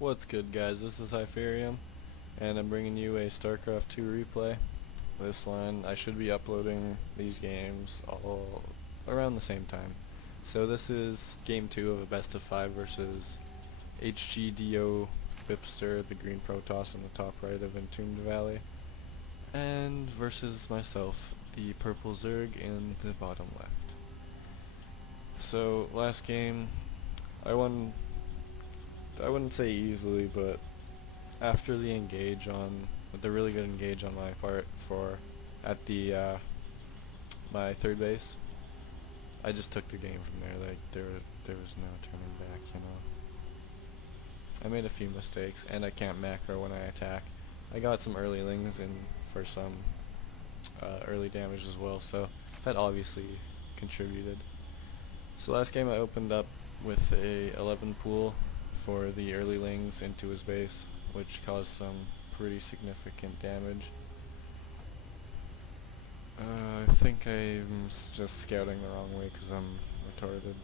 What's good, guys? This is Hyfearium, and I'm bringing you a StarCraft 2 replay. This one, I should be uploading these games all around the same time. So this is game 2 of a best of 5 versus HGDObipster, the green Protoss in the top right of Entombed Valley, and versus myself, the purple Zerg in the bottom left. So last game, I won, I wouldn't say easily, but after the really good engage on my part at the my third base, I just took the game from there. Like there was no turning back, you know. I made a few mistakes, and I can't macro when I attack. I got some early lings in for some early damage as well, so that obviously contributed. So last game I opened up with a 11 pool for the early lings into his base, which caused some pretty significant damage. I think I'm just scouting the wrong way because I'm retarded.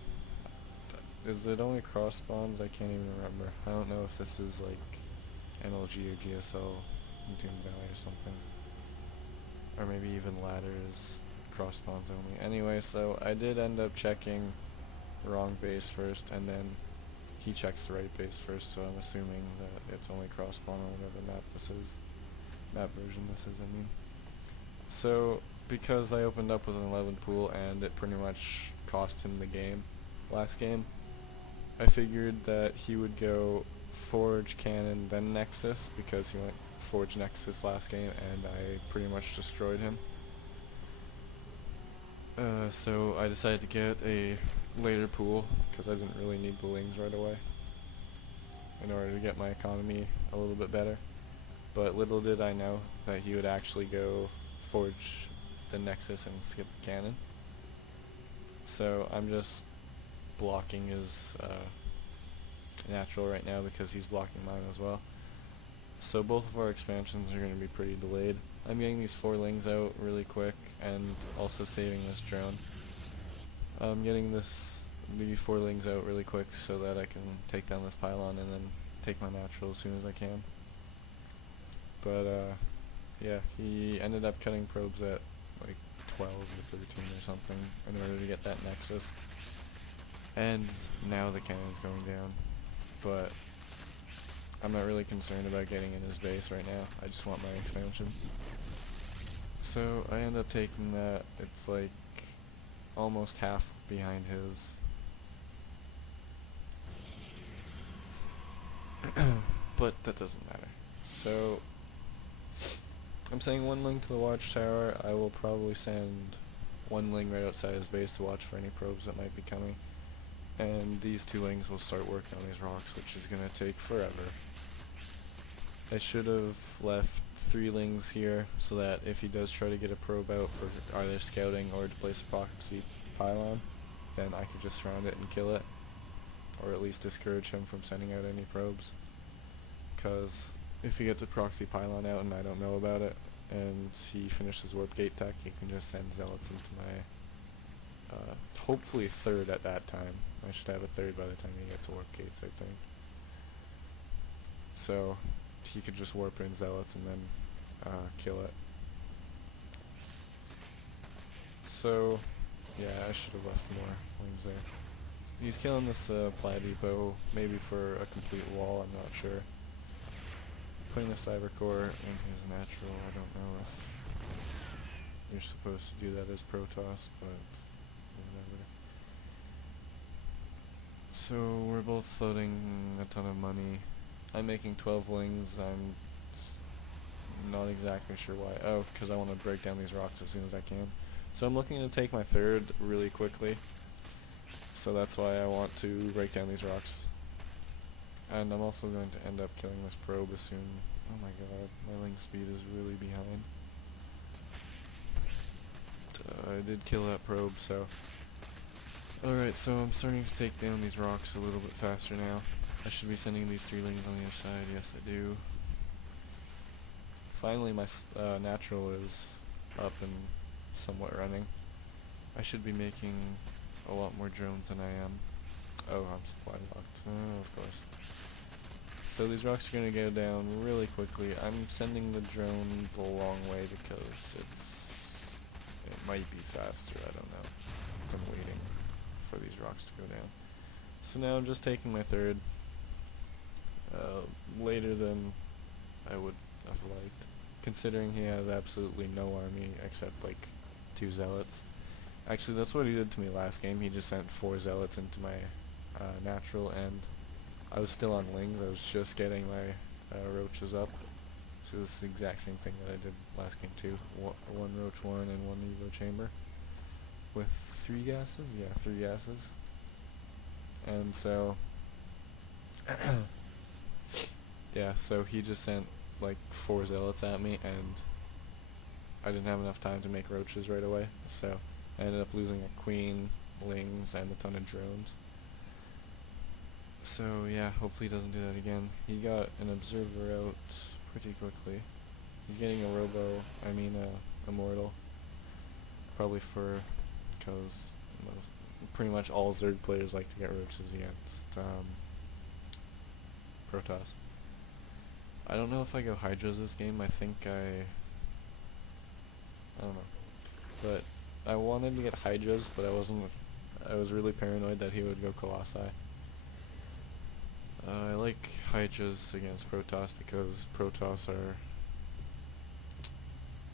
Is it only cross spawns? I can't even remember. I don't know if this is like NLG or GSL in Doom Valley or something. Or maybe even ladder is cross spawns only. Anyway, so I did end up checking the wrong base first, and then he checks the right base first, so I'm assuming that it's only cross spawn on whatever map version this is, I mean. So, because I opened up with an 11 pool and it pretty much cost him the game last game, I figured that he would go Forge, Cannon, then Nexus, because he went Forge Nexus last game and I pretty much destroyed him. So I decided to get a later pool, because I didn't really need the lings right away in order to get my economy a little bit better. But little did I know that he would actually go Forge the Nexus and skip the Cannon. So I'm just blocking his natural right now because he's blocking mine as well. So both of our expansions are going to be pretty delayed. I'm getting these 4 lings out really quick and also saving this drone. I'm getting the 4 lings out really quick so that I can take down this pylon and then take my natural as soon as I can. But yeah, he ended up cutting probes at like 12 or 13 or something in order to get that nexus. And now the cannon's going down. But I'm not really concerned about getting in his base right now. I just want my expansion. So I end up taking that. It's like almost half behind his. But that doesn't matter. So I'm sending 1 ling to the watchtower. I will probably send 1 ling right outside his base to watch for any probes that might be coming. And these 2 lings will start working on these rocks, which is going to take forever. I should have left 3 lings here so that if he does try to get a probe out for either scouting or to place a proxy pylon, then I could just surround it and kill it, or at least discourage him from sending out any probes. Because if he gets a proxy pylon out and I don't know about it, and he finishes warp gate tech, he can just send zealots into my hopefully 3rd at that time. I should have a 3rd by the time he gets warp gates, I think. So he could just warp in zealots and then kill it. So yeah, I should have left more wings there. He's killing this Ply Depot, maybe for a complete wall, I'm not sure. Putting a cyber core in his natural, I don't know if you're supposed to do that as Protoss, but whatever. So we're both floating a ton of money. I'm making 12 lings. I'm not exactly sure why. Oh, because I want to break down these rocks as soon as I can. So I'm looking to take my 3rd really quickly. So that's why I want to break down these rocks. And I'm also going to end up killing this probe as soon. Oh my god, my ling speed is really behind. I did kill that probe, so. Alright, so I'm starting to take down these rocks a little bit faster now. I should be sending these 3 lings on the other side. Yes, I do. Finally, my natural is up and somewhat running. I should be making a lot more drones than I am. Oh, I'm supply locked. Of course. So these rocks are going to go down really quickly. I'm sending the drone the long way because it might be faster, I don't know, than waiting for these rocks to go down. So now I'm just taking my third, later than I would have liked, considering he has absolutely no army except like 2 zealots. Actually, that's what he did to me last game. He just sent 4 zealots into my natural, and I was still on lings. I was just getting my roaches up. So this is the exact same thing that I did last game too. One roach 1 and 1 evo chamber with 3 gases. Yeah, 3 gases. And so yeah, so he just sent like 4 zealots at me, and I didn't have enough time to make roaches right away. So I ended up losing a queen, lings, and a ton of drones. So yeah, hopefully he doesn't do that again. He got an observer out pretty quickly. He's getting a mortal. Probably because pretty much all Zerg players like to get roaches against Protoss. I don't know if I go Hydras this game. I think I don't know. But I wanted to get Hydras, but I was really paranoid that he would go Colossi. I like Hydras against Protoss because Protoss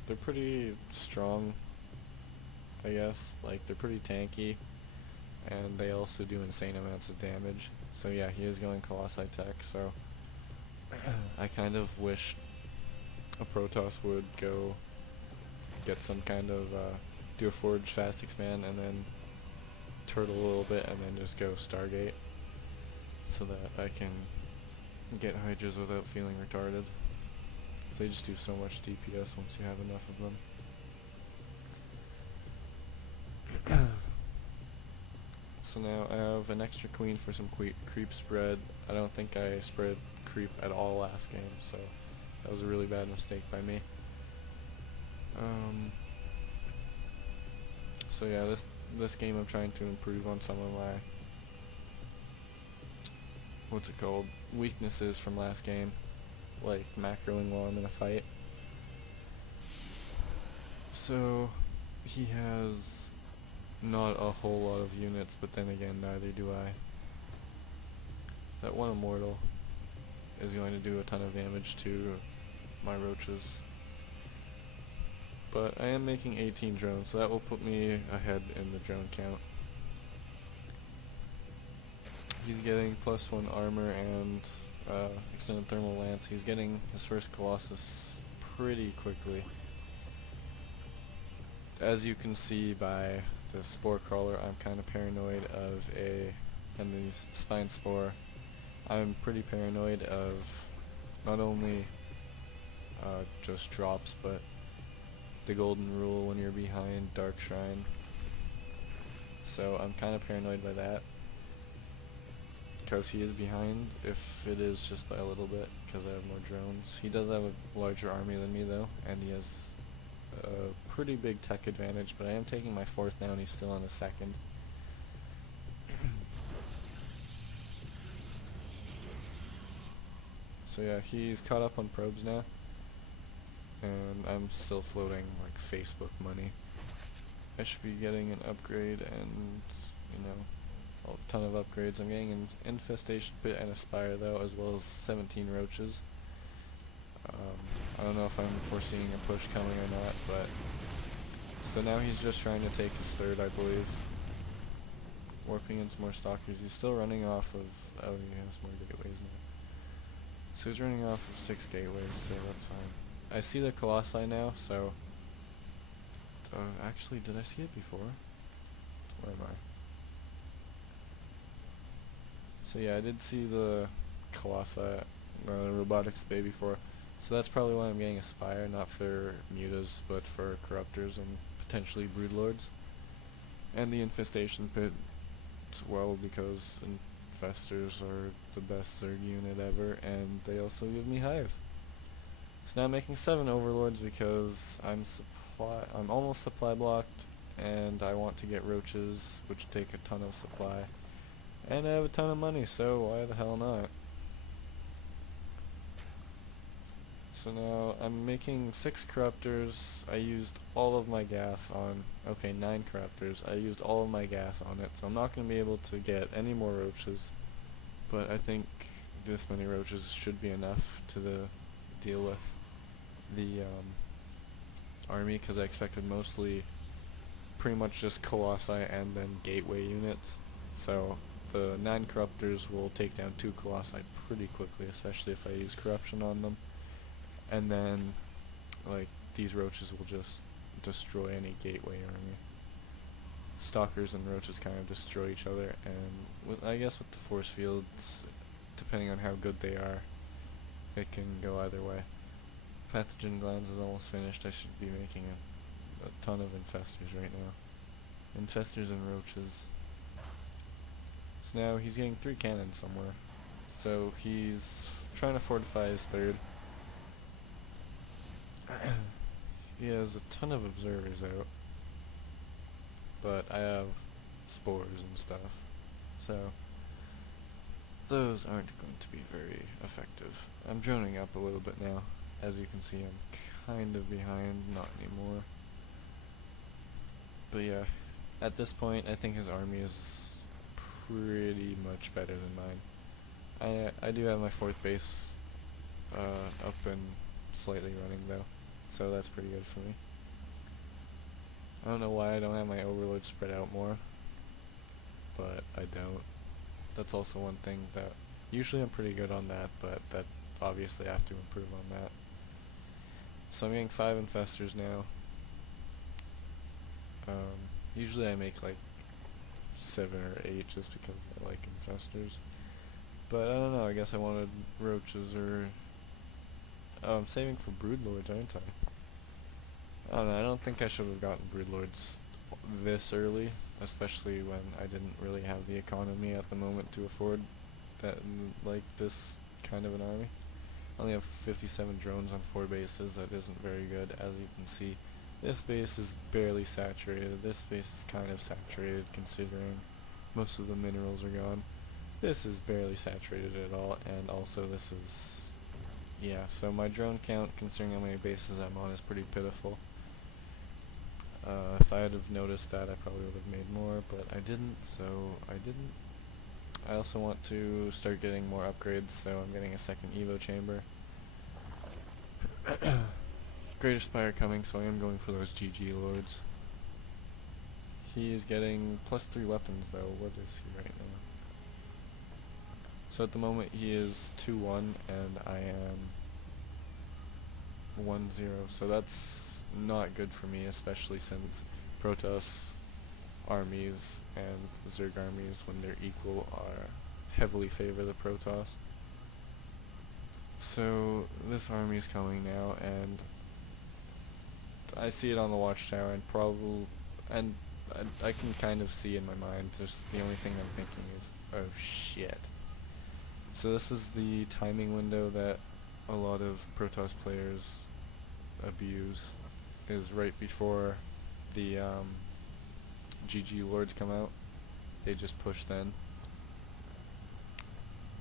they're pretty strong, I guess. Like, they're pretty tanky, and they also do insane amounts of damage. So yeah, he is going Colossi tech, so I kind of wish a Protoss would go get some kind of do a Forge fast expand and then turtle a little bit and then just go Stargate, so that I can get Hydras without feeling retarded. Because they just do so much DPS once you have enough of them. So now I have an extra queen for some creep spread. I don't think I spread creep at all last game, so that was a really bad mistake by me. So yeah, this game I'm trying to improve on some of my weaknesses from last game, like macroing while I'm in a fight. So he has not a whole lot of units, but then again, neither do I. That one immortal is going to do a ton of damage to my roaches. But I am making 18 drones, so that will put me ahead in the drone count. He's getting +1 armor and extended thermal lance. He's getting his first Colossus pretty quickly. As you can see by the spore crawler, I'm kind of paranoid of and the spine spore. I'm pretty paranoid of not only just drops, but the golden rule when you're behind Dark Shrine. So I'm kind of paranoid by that, because he is behind, if it is just by a little bit, because I have more drones. He does have a larger army than me though, and he has a pretty big tech advantage, but I am taking my 4th now and he's still on his 2nd. So yeah, he's caught up on probes now, and I'm still floating like Facebook money. I should be getting an upgrade and, a ton of upgrades. I'm getting an infestation pit and a spire though, as well as 17 roaches. I don't know if I'm foreseeing a push coming or not, but so now he's just trying to take his 3rd, I believe. Warping in some more stalkers. He's still running off of, oh, he has more gateways now. So he's running off of 6 gateways, so that's fine. I see the Colossi now, so actually, did I see it before? Where am I? So yeah, I did see the Colossi, robotics bay before. So that's probably why I'm getting a spire, not for mutas, but for corruptors and potentially broodlords. And the infestation pit as well, because infestors are the best Zerg unit ever, and they also give me hive. So now I'm making 7 overlords because I'm almost supply blocked, and I want to get roaches, which take a ton of supply. And I have a ton of money, so why the hell not? So now I'm making 6 corruptors. I used all of my gas on, okay, 9 corruptors. I used all of my gas on it, so I'm not going to be able to get any more roaches. But I think this many roaches should be enough to deal with the army, because I expected mostly pretty much just colossi and then gateway units. So the 9 corruptors will take down 2 colossi pretty quickly, especially if I use corruption on them. And then, like, these roaches will just destroy any gateway army. Stalkers and roaches kind of destroy each other, and I guess with the force fields, depending on how good they are, it can go either way. Pathogen glands is almost finished. I should be making a ton of infestors right now. Infestors and roaches. So now he's getting 3 cannons somewhere. So he's trying to fortify his 3rd. He has a ton of observers out, but I have spores and stuff, so those aren't going to be very effective. I'm droning up a little bit now. As you can see, I'm kind of behind, not anymore. But yeah, at this point I think his army is pretty much better than mine. I do have my 4th base up and slightly running though, so that's pretty good for me. I don't know why I don't have my overlords spread out more, but I don't. That's also one thing that usually I'm pretty good on that, but that obviously I have to improve on that. So I'm getting 5 infestors now. Usually I make like 7 or 8 just because I like infestors, but I don't know, I guess I wanted roaches, or I'm saving for broodlords, aren't I? I don't know, I don't think I should have gotten broodlords this early, especially when I didn't really have the economy at the moment to afford that, like, this kind of an army. I only have 57 drones on 4 bases. That isn't very good. As you can see, this base is barely saturated. This base is kind of saturated considering most of the minerals are gone. This is barely saturated at all, and also this is, yeah, so my drone count, considering how many bases I'm on, is pretty pitiful. If I had have noticed that, I probably would have made more, but I didn't, so I didn't. I also want to start getting more upgrades, so I'm getting a 2nd Evo chamber. Greater Spire coming, so I am going for those GG lords. He is getting +3 weapons though. What is he right now? So at the moment he is 2-1 and I am 1-0, so that's not good for me, especially since Protoss armies and Zerg armies, when they're equal, are heavily favor the Protoss. So this army is coming now, and I see it on the watchtower, and I can kind of see in my mind. Just the only thing I'm thinking is, oh shit. So this is the timing window that a lot of Protoss players abuse, is right before the GG lords come out. They just push then.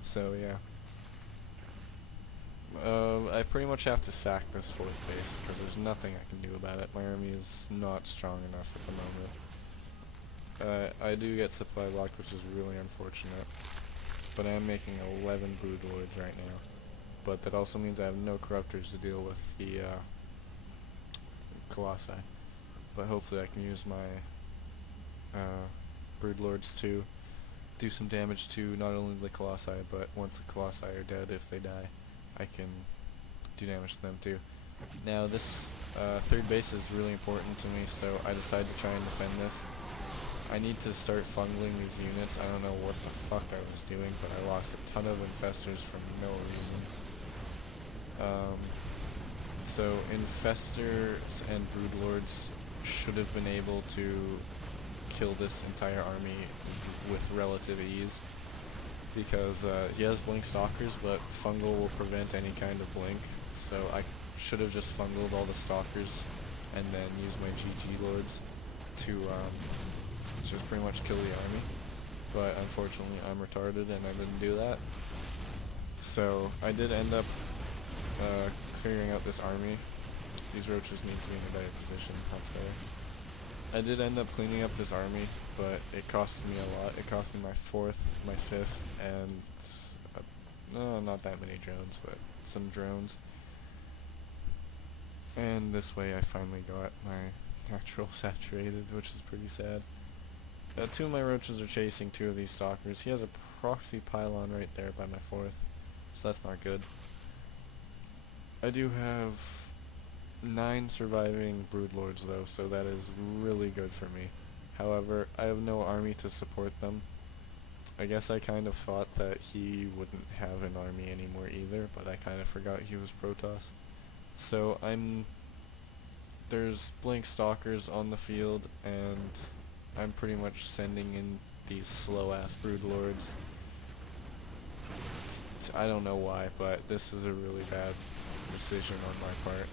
So yeah. I pretty much have to sack this 4th base because there's nothing I can do about it. My army is not strong enough at the moment. I do get supply blocked, which is really unfortunate, but I am making 11 broodlords right now. But that also means I have no corruptors to deal with the colossi. But hopefully I can use my broodlords to do some damage to not only the colossi, but once the colossi are dead, if they die, I can do damage to them too. Now this 3rd base is really important to me, so I decided to try and defend this. I need to start funneling these units. I don't know what the fuck I was doing, but I lost a ton of infestors for no reason. So infestors and broodlords should have been able to kill this entire army with relative ease, because he has blink stalkers, but fungal will prevent any kind of blink, so I should have just fungaled all the stalkers and then used my GG lords to just pretty much kill the army. But unfortunately I'm retarded and I didn't do that, so I did end up clearing out this army. These roaches need to be in a better position. That's better. I did end up cleaning up this army, but it cost me a lot. It cost me my 4th, my 5th, and no, not that many drones, but some drones. And this way I finally got my natural saturated, which is pretty sad. 2 of my roaches are chasing 2 of these stalkers. He has a proxy pylon right there by my 4th, so that's not good. I do have 9 surviving broodlords though, so that is really good for me. However, I have no army to support them. I guess I kind of thought that he wouldn't have an army anymore either, but I kind of forgot he was Protoss. So there's blink stalkers on the field, and I'm pretty much sending in these slow-ass broodlords. I don't know why, but this is a really bad decision on my part.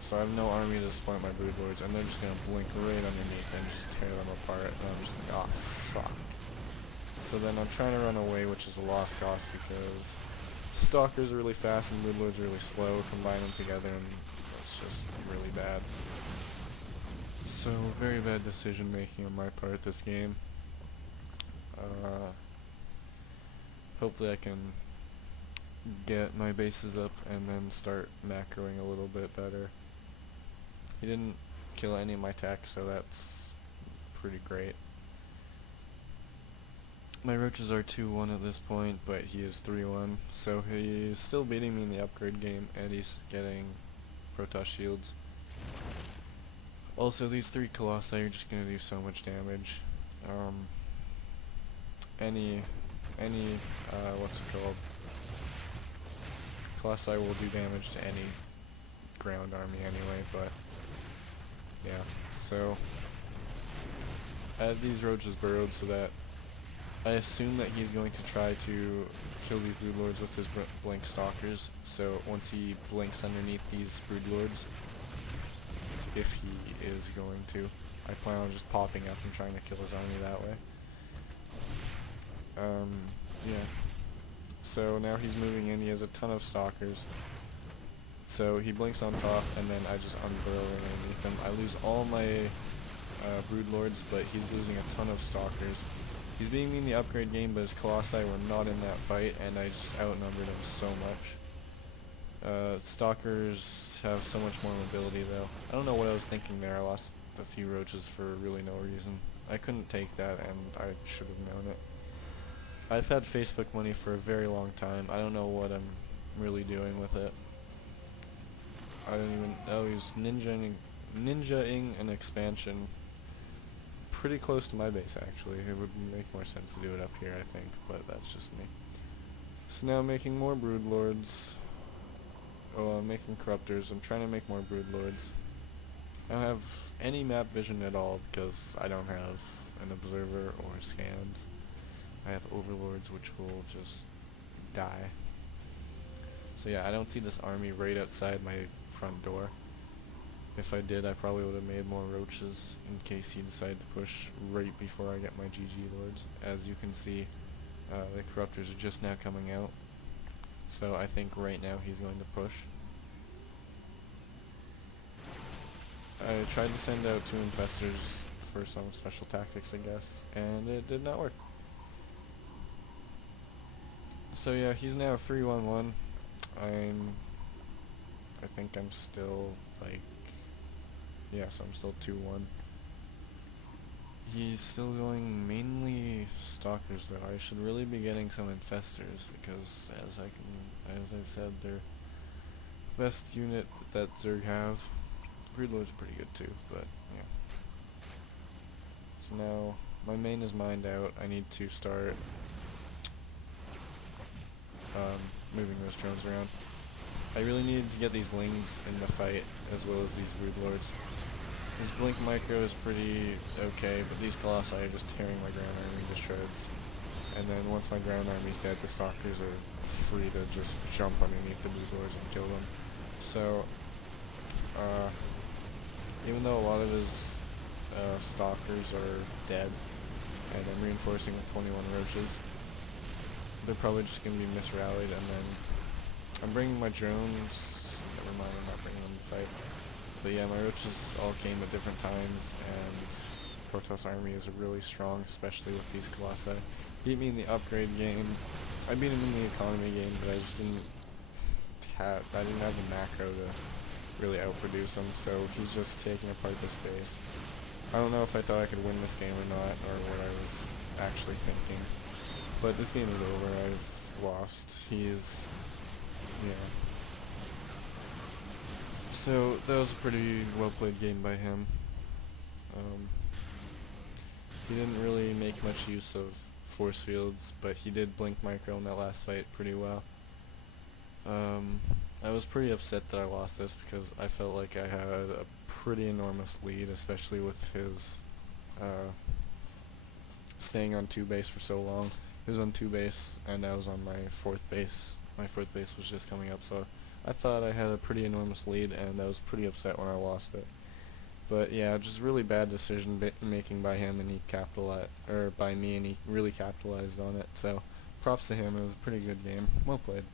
So I have no army to support my broodlords, and they're just gonna blink right underneath and just tear them apart, and I'm just like, oh, fuck. So then I'm trying to run away, which is a lost cause because stalkers are really fast and broodlords are really slow. Combine them together and it's just really bad. So very bad decision making on my part this game. Hopefully I can get my bases up and then start macroing a little bit better. He didn't kill any of my tech, so that's pretty great. My roaches are 2-1 at this point, but he is 3-1, so he's still beating me in the upgrade game, and he's getting Protoss shields. Also, these 3 Colossi are just gonna do so much damage. What's it called? Colossi will do damage to any ground army anyway, but yeah. So I have these roaches burrowed so that I assume that he's going to try to kill these broodlords with his blink stalkers. So once he blinks underneath these broodlords, if he is going to, I plan on just popping up and trying to kill his army that way. Yeah. So now he's moving in. He has a ton of stalkers. So he blinks on top, and then I just unburrow underneath him. I lose all my broodlords, but he's losing a ton of stalkers. He's beating me in the upgrade game, but his Colossi were not in that fight, and I just outnumbered him so much. Stalkers have so much more mobility, though. I don't know what I was thinking there. I lost a few roaches for really no reason. I couldn't take that, and I should have known it. I've had Facebook money for a very long time. I don't know what I'm really doing with it. I don't even... Oh, he's ninja-ing an expansion pretty close to my base, actually. It would make more sense to do it up here, I think, but that's just me. So now I'm making more broodlords. Oh, I'm making corruptors. I'm trying to make more broodlords. I don't have any map vision at all because I don't have an observer or scans. I have overlords, which will just die. So yeah, I don't see this army right outside my front door. If I did, I probably would have made more roaches in case he decided to push right before I get my GG lords. As you can see, the corruptors are just now coming out. So I think right now he's going to push. I tried to send out 2 infestors for some special tactics, I guess, and it did not work. So yeah, he's now 3-1-1. I think I'm still like, yeah, so I'm still 2-1. He's still going mainly stalkers though. I should really be getting some infestors because as I've said, they're best unit that Zerg have. Broodlord's pretty good too, but yeah. So now my main is mined out. I need to start moving those drones around. I really needed to get these lings in the fight as well as these broodlords. His blink micro is pretty okay, but these colossi are just tearing my ground army to shreds. And then once my ground army's dead, the stalkers are free to just jump underneath the broodlords and kill them. So even though a lot of his stalkers are dead, and I'm reinforcing with 21 roaches, they're probably just going to be misrallied, and then I'm bringing my drones. Never mind, I'm not bringing them to fight. But yeah, my roaches all came at different times, and Protoss army is really strong, especially with these colossi. Beat me in the upgrade game. I beat him in the economy game, but I just didn't have the macro to really outproduce him, so he's just taking apart this base. I don't know if I thought I could win this game or not, or what I was actually thinking. But this game is over. I've lost. He's, yeah. So that was a pretty well played game by him. He didn't really make much use of force fields, but he did blink micro in that last fight pretty well. I was pretty upset that I lost this because I felt like I had a pretty enormous lead, especially with his staying on 2 base for so long. He was on 2 base, and I was on my 4th base. My 4th base was just coming up, so I thought I had a pretty enormous lead, and I was pretty upset when I lost it. But yeah, just really bad decision making by him, and he by me, and he really capitalized on it. So props to him. It was a pretty good game. Well played.